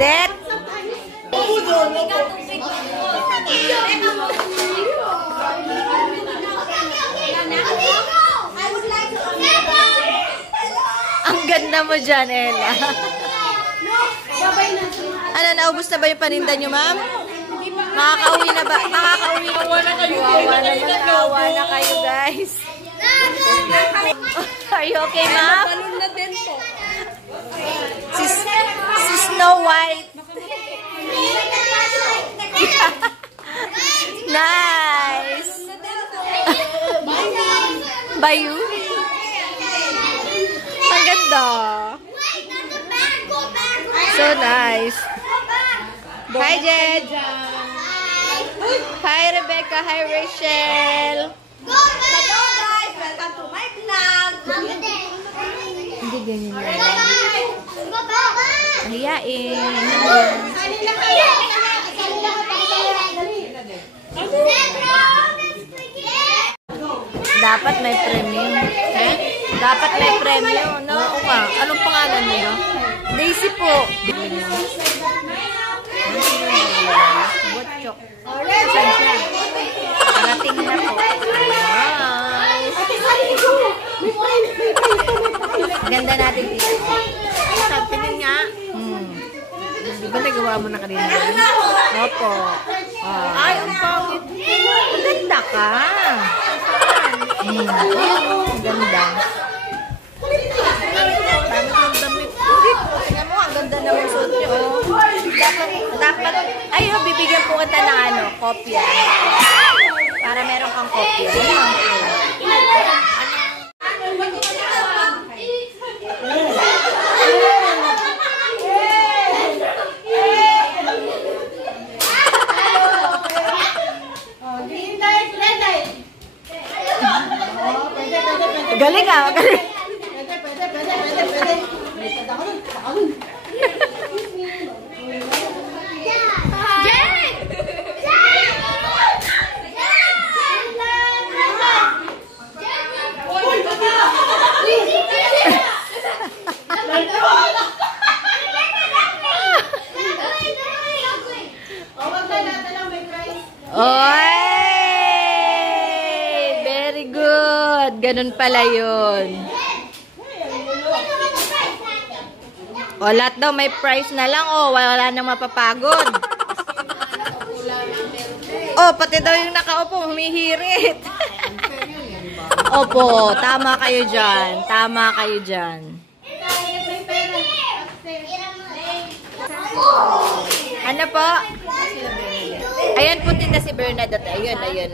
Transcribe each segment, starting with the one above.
Det? Ang ganda mo dyan, Ella. Ano, naubos na ba yung paninda nyo, ma'am? Makakauwi na ba? Makakauwi na ba? Kawawa na kayo, guys. Are you okay, ma'am? Si Snow White. Nice. Bayu. Ang ganda. So nice. Hi, Jed. Hi, Rebecca. Hi, Rachel. Hello, guys. Welcome to my vlog. Hindi ganyan lang. Mahiyain. Dapat may premium. Eh? Dapat may premium, no? Oo nga. Anong pangalan niyo? Daisy po. Botchok. Saan siya? Parating na po. Ganda natin dito. Tingnan nga. Di ba nagawa mo na kanina? Opo. Ay, ang pangit. Maganda ka. Ang ganda. Parang ang damit. Tingnan mo, ang ganda na yung suot niyo. Dapat, ayun, bibigyan po kita ng ano, kopya. Para meron kang kopya. Galing ah, galing. Oy! Very good. Ganun pala yun. O, lahat daw may price na lang. O, wala nang mapapagod. O, pati daw yung nakaupo, humihirit. Opo, tama kayo dyan. Tama kayo dyan. Ano po? Ayan po din na si Bernadette. Ayun, ayun.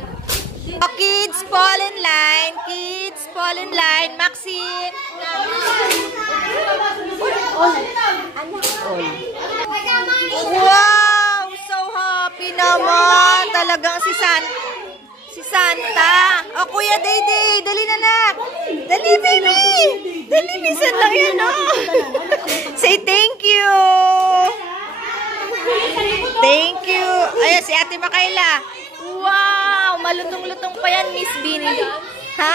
Oh, kids, fall in line. Kids, fall in line. Maxine. Wow! So happy naman. Talagang si Santa. Oh, Kuya Dayday. Dali na, nak. Dali, baby. Dali, minsan lang yan, no? Say thank you. Thank you. Ayan, si Ate Makaila. Wow! Malutong-lutong pa yan, Miss Beanie. Ha?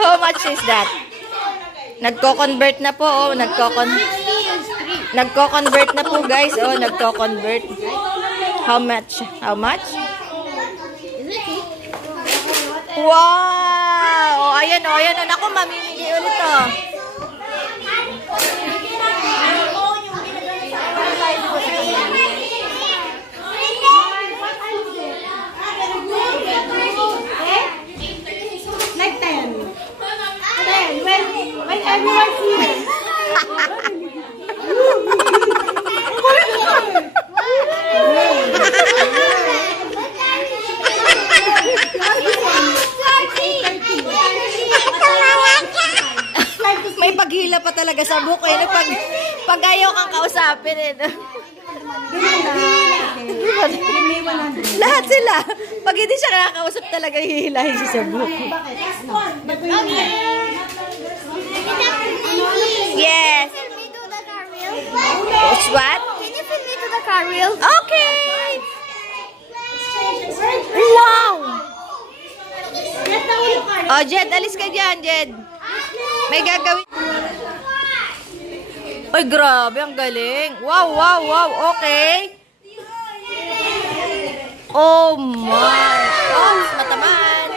How much is that? Nagko-convert na po, oh. Nagko-convert na po, guys. Oh, nagko-convert. How much? How much? Wow! Oh, ayan, oh, ayan. Oh. Naku, mamimili ulit, oh. Like 10. When everyone's here. May paghila pa talaga sa buko. Eh. Pag ayaw kang kausapin. Eh. Lahat sila. Pag hindi siya nakakausap talaga, hihilahin siya sa buko. Yes. Can we do the car wheel? What's what? Can you fit me to the car wheel? Okay. Wow. Oh, Jed, alis ka dyan, Jed. May gagawin. Ay, grabe, ang galing. Wow, wow, wow. Okay. Oh my. Oh, matamaan.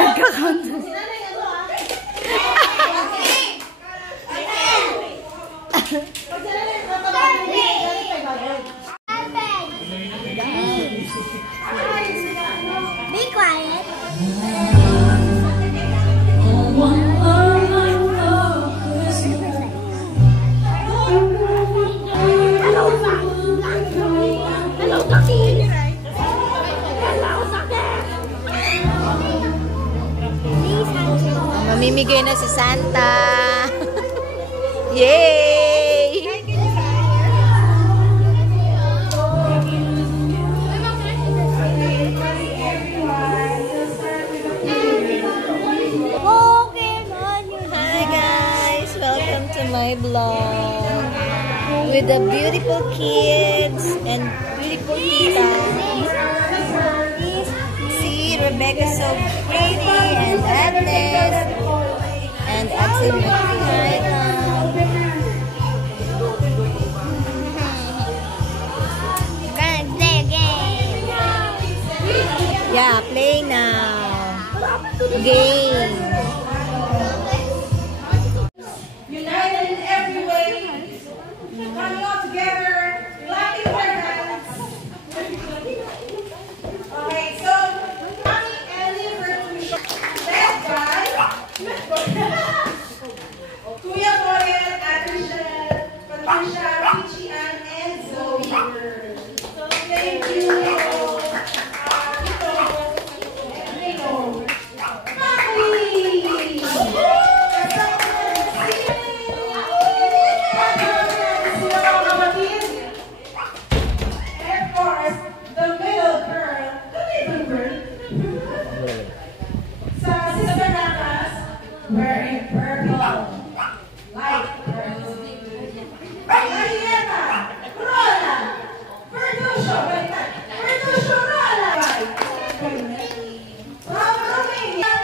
Nagkakanta. Be quiet. Hello, Ducky. Mamimigay na si Santa. Yay! Hi guys! Welcome to my vlog with the beautiful kids and beautiful tita. See, Rebecca's so pretty and Agnes and Axel McKay. Gonna play a game. Yeah, play now. Game. United in every way. Coming all together. Clapping our hands. Okay, so Mommy and Liverpool led by Kuya Morgan, Patricia, Richie, Ann, and Zoe. So thank you. Wearing purple, light purple. Ariana, Rola, Ferduccio, Rola. From Romania,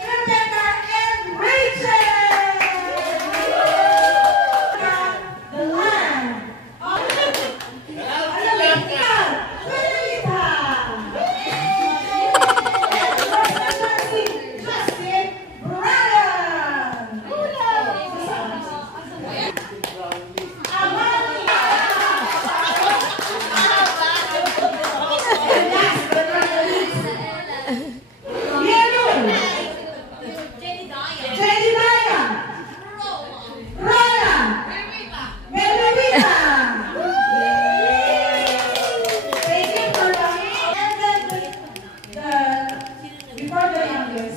Rebecca and Rachel. The land of Alita, Justin, Brian. Marcus,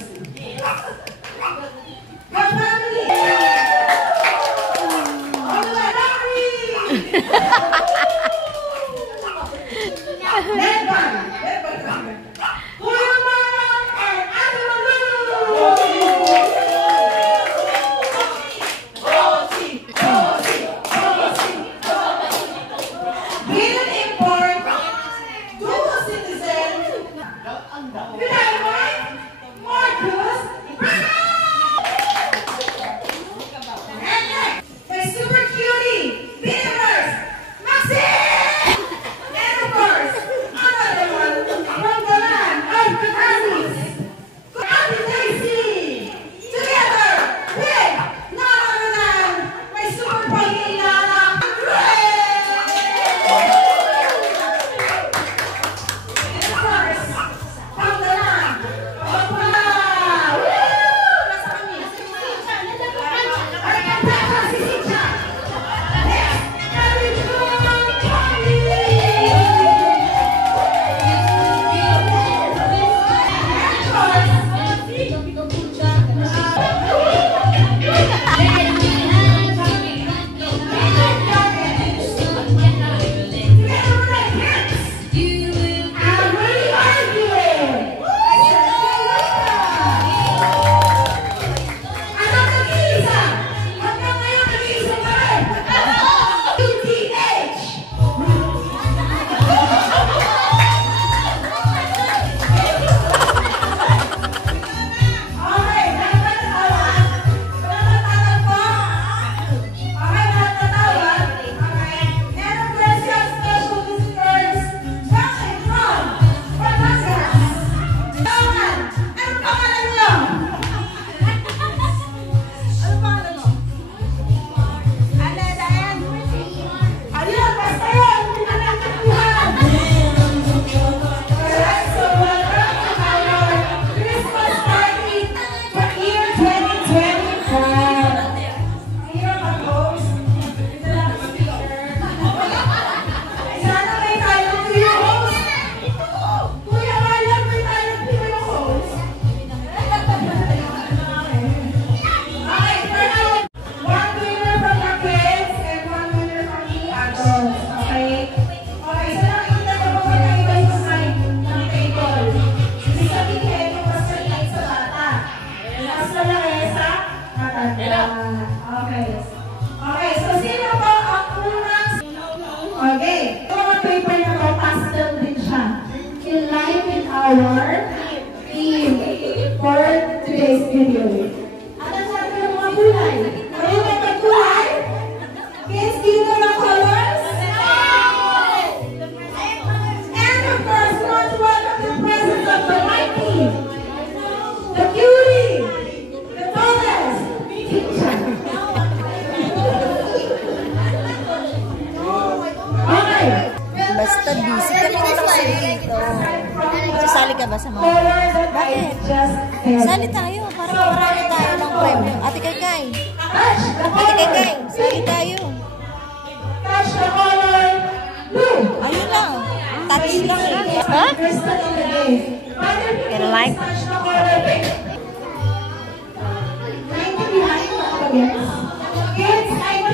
matanda. Okay. Okay, so sino po ang unang... Okay. Ito mga paper na to, pastel din siya. Enlighten our theme for today's video. Ano sabi ng mga kulay? Marunong mag-kulay? Kids, do you know the colors? And of course, we want to welcome the presence of the mighty, the cutie, the tallest teacher. Okay. Basta busy kami dito kasi dito. Sasali ka ba sa mga? Bakit? Sali tayo para makarami tayo ng premyo. Ate Kaykay. Ate Kaykay, sali tayo. Touch the color blue. Ayun lang. Touch lang eh. Ha? Can like? Touch the color pink. Kids, I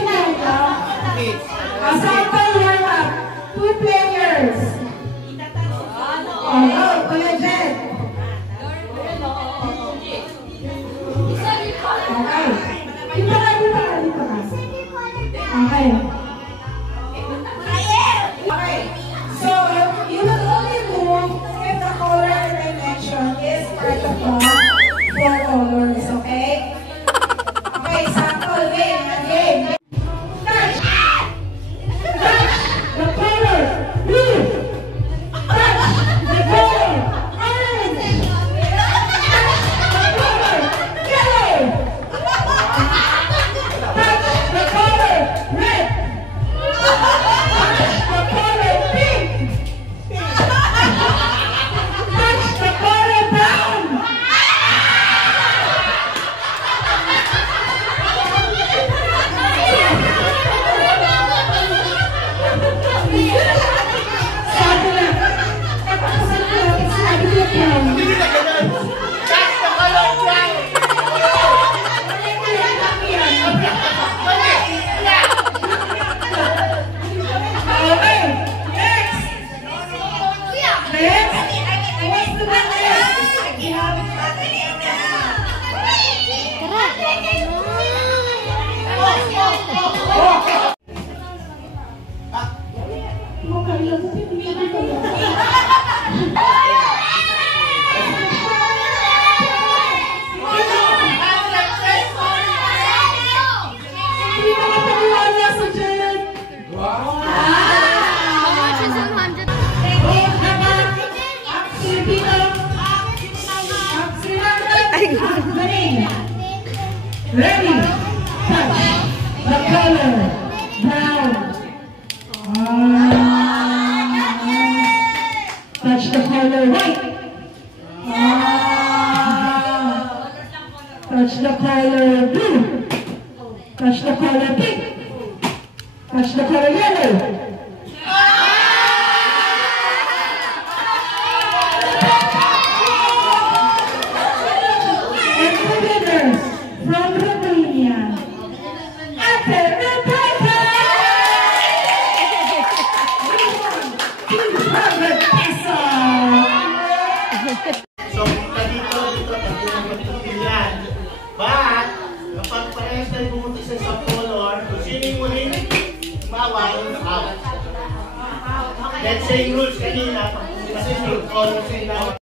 a sample warm-up. 2 players. Oh, Kuya Jen. Okay. Dito ka. Okay. Okay. So, you will only move if the color I mentioned is part of the 4 colors, okay? Okay, sample game. Again. Touch the color blue. Touch the color orange. Touch the color yellow. Touch the color red. Touch the color pink. Touch the color brown. Sabi na, katapusan ko lang, sabi ko yan. Okay, next. Next. What's the Ready, touch the color brown. Touch the color white. Touch the color blue. Touch the color pink. Touch the color yellow. And the winners from Romania, Ate Rebecca! 200 pesos! So, punta dito, tatlong magpapilian. But, kapag parehas tayo pumunta sa isang color, kung sino yung muling mawal, out. Let's say rules kanina, kasi yung color sa ilaw.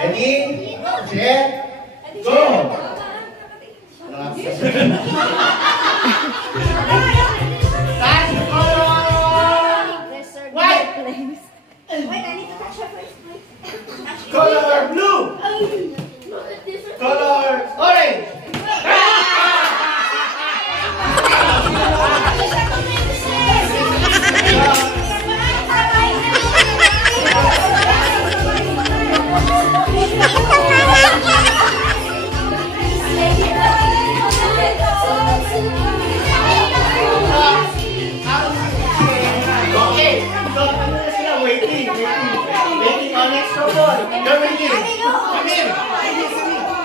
Ready, set, go! That's the color! White! Color blue! Color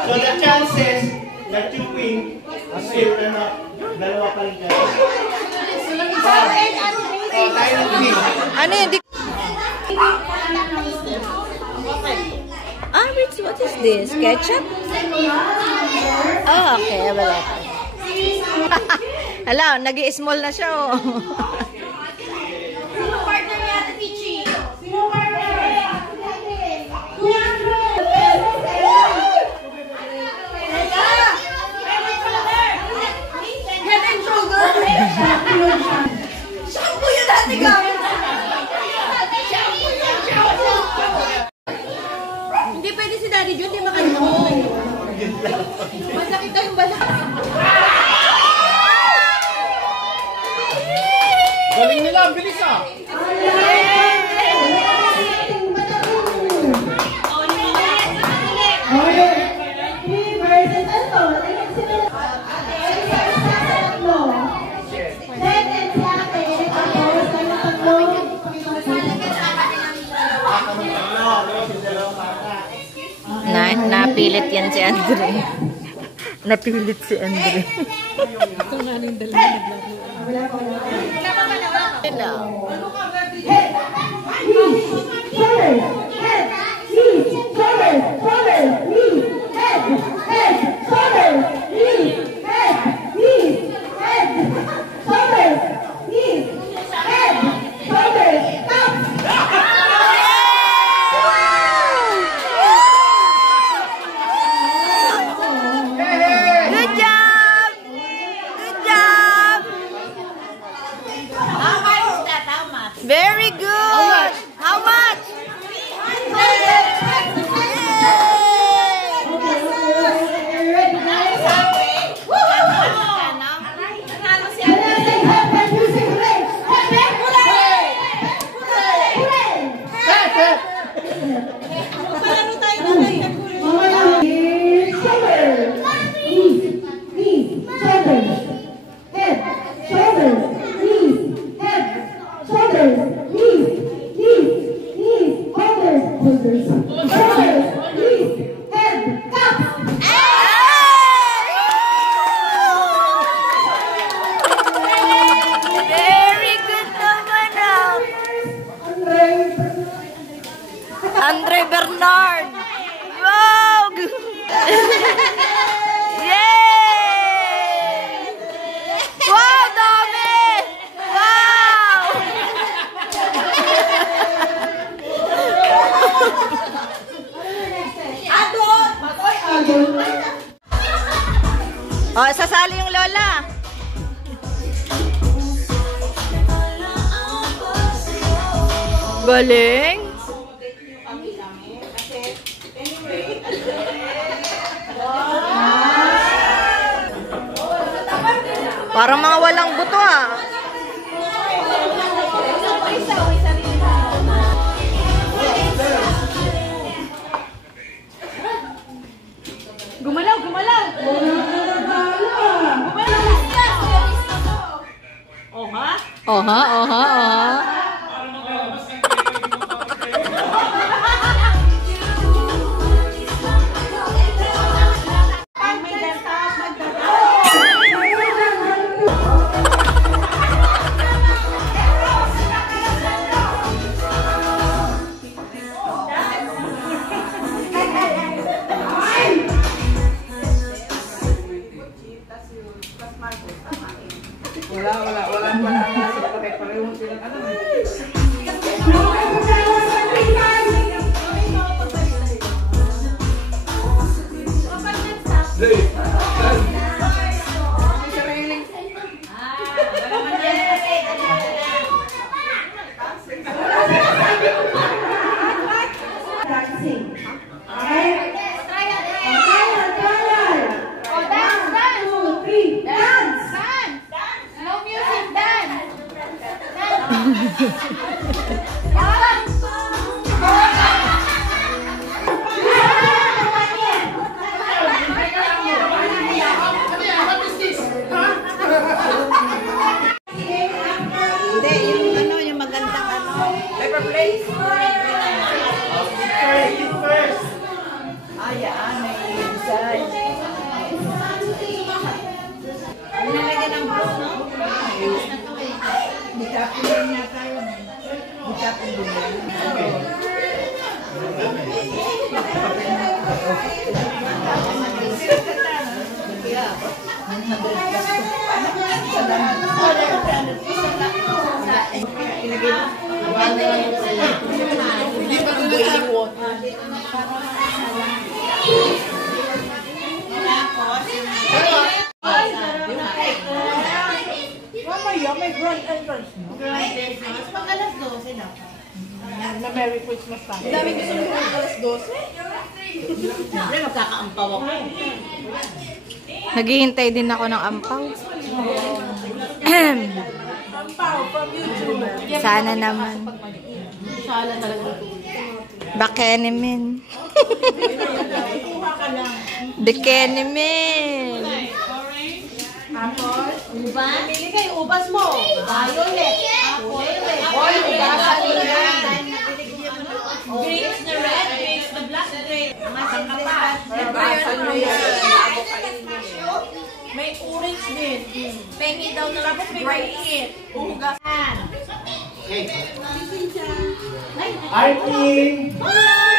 So the chances that you win is still dalawa pa rin kayo. Tayo ng win. Ano yun? Ah, wait, what is this? Ketchup? Oh, okay. Wala. Hala, nag-i-small na siya, oh. Sino partner niya, Tichi? Sino partner niya? 200 pesos. Head and shoulder. Shampoo yun natin gawin. Hindi pwede si Daddy Jun, hindi makalimutan. Masakit na yung balak. Galing nila, bilis ah! Napilit yan si Andre. Napilit si Andre. Ito nga rin dalawa naglaro. Hello. Very good! How much? Andre Bernard! Wow! Yay! Wow, dami! Wow! Oh, sasali yung lola. Galing! Parang mga walang buto ah. Gumalaw, gumalaw! Oha? Oha, oha, oha. Nilalagyan ng broth, no? Dikapin niya tayo. Dikapin din yan. May grand entrance, no? Grand entrance. Pag alas 12 na. Na Merry Christmas tayo. Dami gusto mo kung alas 12. Siyempre, magkakaampaw ako. Naghihintay din ako ng ampaw. Ampaw from YouTube. Sana naman. Sala talaga. Bakenemin. Bakenemin. Tapos, uban. Pili kayo, ubas mo. Violet. Apple. Ubasan mo yan. Grapes na red, grapes na black, grapes. Masang kapat. Ubasan mo yan. May orange din. Pengi daw na lang. Bright it. Ugasan. Arting! Hi!